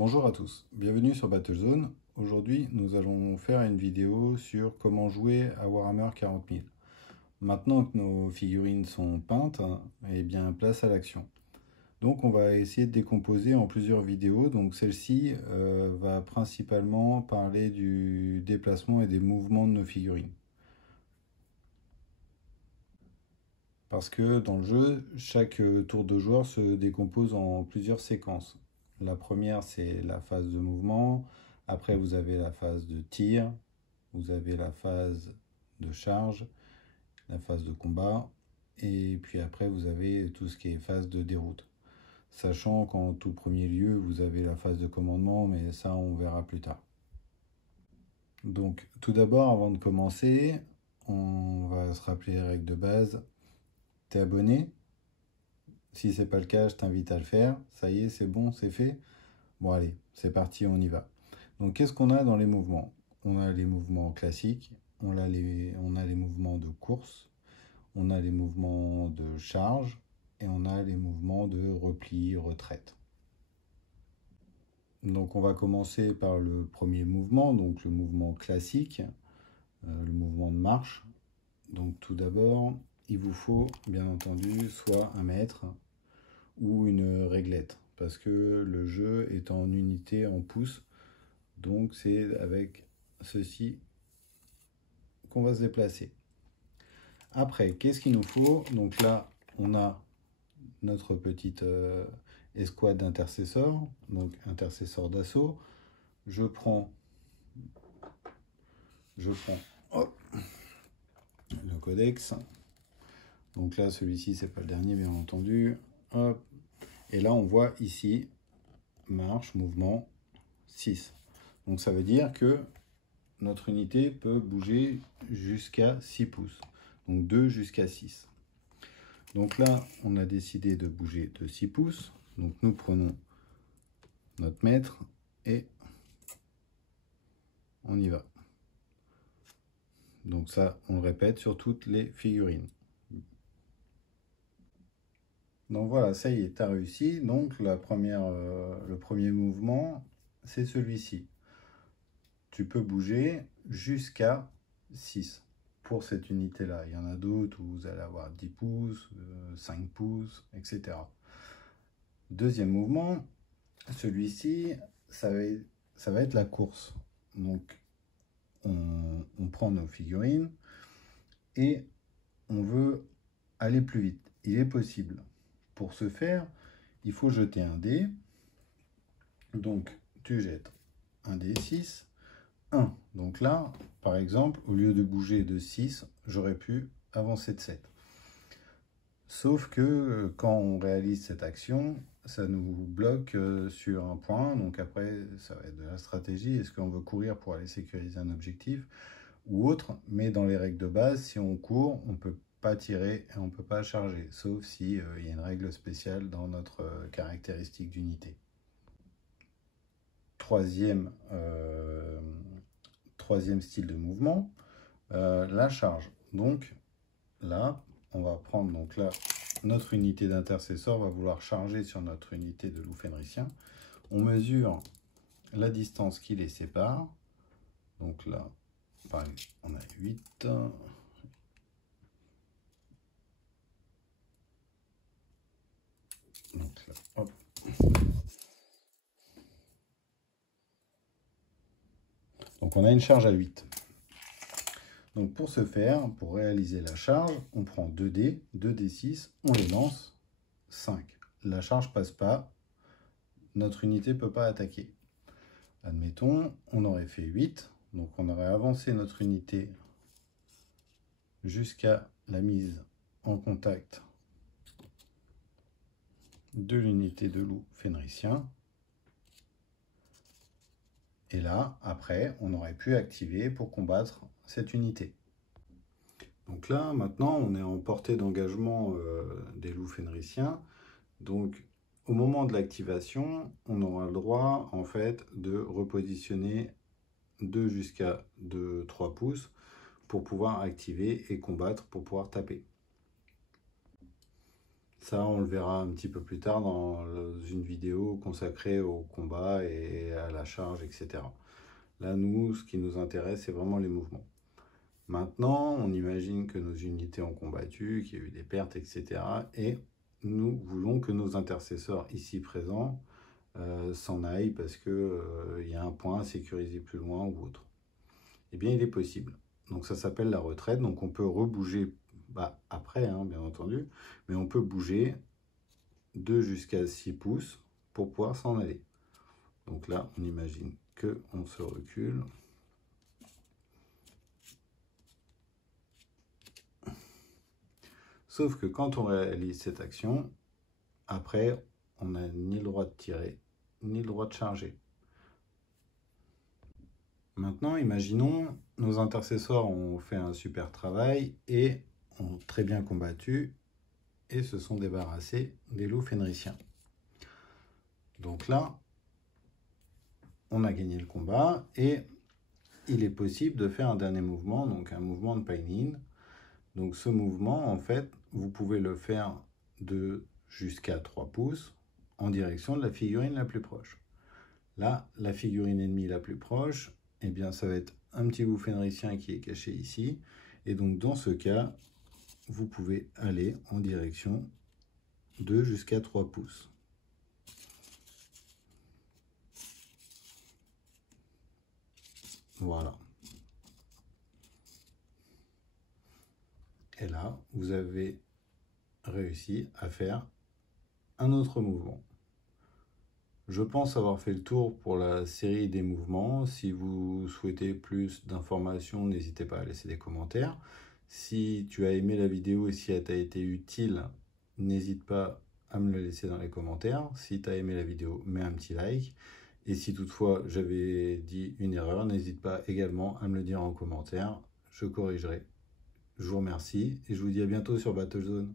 Bonjour à tous, bienvenue sur Battlezone. Aujourd'hui, nous allons faire une vidéo sur comment jouer à Warhammer 40 000. Maintenant que nos figurines sont peintes, eh bien place à l'action. Donc on va essayer de décomposer en plusieurs vidéos. Donc celle-ci va principalement parler du déplacement et des mouvements de nos figurines. Parce que dans le jeu, chaque tour de joueur se décompose en plusieurs séquences. La première, c'est la phase de mouvement. Après, vous avez la phase de tir. Vous avez la phase de charge, la phase de combat. Et puis après, vous avez tout ce qui est phase de déroute. Sachant qu'en tout premier lieu, vous avez la phase de commandement, mais ça, on verra plus tard. Donc, tout d'abord, avant de commencer, on va se rappeler les règles de base. T'es abonné? Si c'est pas le cas, je t'invite à le faire. Ça y est, c'est bon, c'est fait. Bon, allez, c'est parti, on y va. Donc, qu'est-ce qu'on a dans les mouvements? On a les mouvements classiques, on a les mouvements de course, on a les mouvements de charge et on a les mouvements de repli, retraite. Donc, on va commencer par le premier mouvement, donc le mouvement classique, le mouvement de marche. Donc, tout d'abord, il vous faut, bien entendu, soit un mètre ou une réglette, parce que le jeu est en unité en pouces, donc c'est avec ceci qu'on va se déplacer. Après, qu'est-ce qu'il nous faut? Donc là, on a notre petite escouade d'intercesseurs, donc intercesseur d'assaut. Je prends hop, le codex. Donc là, celui-ci, c'est pas le dernier, bien entendu. Hop. Et là, on voit ici, marche, mouvement, 6. Donc ça veut dire que notre unité peut bouger jusqu'à 6 pouces. Donc 2 jusqu'à 6. Donc là, on a décidé de bouger de 6 pouces. Donc nous prenons notre mètre et on y va. Donc ça, on le répète sur toutes les figurines. Donc voilà, ça y est, tu as réussi. Donc le premier mouvement, c'est celui-ci. Tu peux bouger jusqu'à 6 pour cette unité-là. Il y en a d'autres où vous allez avoir 10 pouces, 5 pouces, etc. Deuxième mouvement, celui-ci, ça va être la course. Donc, on prend nos figurines et on veut aller plus vite. Il est possible. Pour ce faire, il faut jeter un dé. Donc, tu jettes un dé 6, 1. Donc là, par exemple, au lieu de bouger de 6, j'aurais pu avancer de 7. Sauf que quand on réalise cette action, ça nous bloque sur un point. Donc après, ça va être de la stratégie. Est-ce qu'on veut courir pour aller sécuriser un objectif ou autre? Mais dans les règles de base, si on court, on ne peut pas tirer et on ne peut pas charger. Sauf si il y a une règle spéciale dans notre caractéristique d'unité. Troisième style de mouvement, la charge. Donc là, on va prendre donc là notre unité d'intercesseur va vouloir charger sur notre unité de loup fenricien. On mesure la distance qui les sépare. Donc là, pareil, on a 8. Donc là, hop. Donc on a une charge à 8. Donc pour ce faire, pour réaliser la charge, on prend 2 dés, 2 d6, on les lance, 5. La charge passe pas, notre unité ne peut pas attaquer. Admettons, on aurait fait 8, donc on aurait avancé notre unité jusqu'à la mise en contact de l'unité de loup fenricien. Et là, après, on aurait pu activer pour combattre cette unité. Donc là, maintenant, on est en portée d'engagement des loups fenriciens. Donc, au moment de l'activation, on aura le droit, en fait, de repositionner 2 jusqu'à 3 pouces pour pouvoir activer et combattre, pour pouvoir taper. Ça, on le verra un petit peu plus tard dans une vidéo consacrée au combat et à la charge, etc. Là, nous, ce qui nous intéresse, c'est vraiment les mouvements. Maintenant, on imagine que nos unités ont combattu, qu'il y a eu des pertes, etc. Et nous voulons que nos intercesseurs ici présents s'en aillent parce qu'il y a un point à sécuriser plus loin ou autre. Eh bien, il est possible. Donc ça s'appelle la retraite. Donc on peut rebouger après, hein, bien entendu, mais on peut bouger de jusqu'à 6 pouces pour pouvoir s'en aller. Donc là, on imagine qu'on se recule. Sauf que quand on réalise cette action, après, on n'a ni le droit de tirer, ni le droit de charger. Maintenant, imaginons, nos intercesseurs ont fait un super travail et ont très bien combattu et se sont débarrassés des loups fenriciens. Donc là, on a gagné le combat et il est possible de faire un dernier mouvement, donc un mouvement de Painin. Donc ce mouvement, en fait, vous pouvez le faire de jusqu'à 3 pouces en direction de la figurine la plus proche. Là, la figurine ennemie la plus proche, eh bien, ça va être un petit loup fenricien qui est caché ici. Et donc, dans ce cas, vous pouvez aller en direction de jusqu'à 3 pouces. Voilà. Et là, vous avez réussi à faire un autre mouvement. Je pense avoir fait le tour pour la série des mouvements. Si vous souhaitez plus d'informations, n'hésitez pas à laisser des commentaires. Si tu as aimé la vidéo et si elle t'a été utile, n'hésite pas à me le laisser dans les commentaires. Si tu as aimé la vidéo, mets un petit like. Et si toutefois j'avais dit une erreur, n'hésite pas également à me le dire en commentaire. Je corrigerai. Je vous remercie et je vous dis à bientôt sur Battlezone.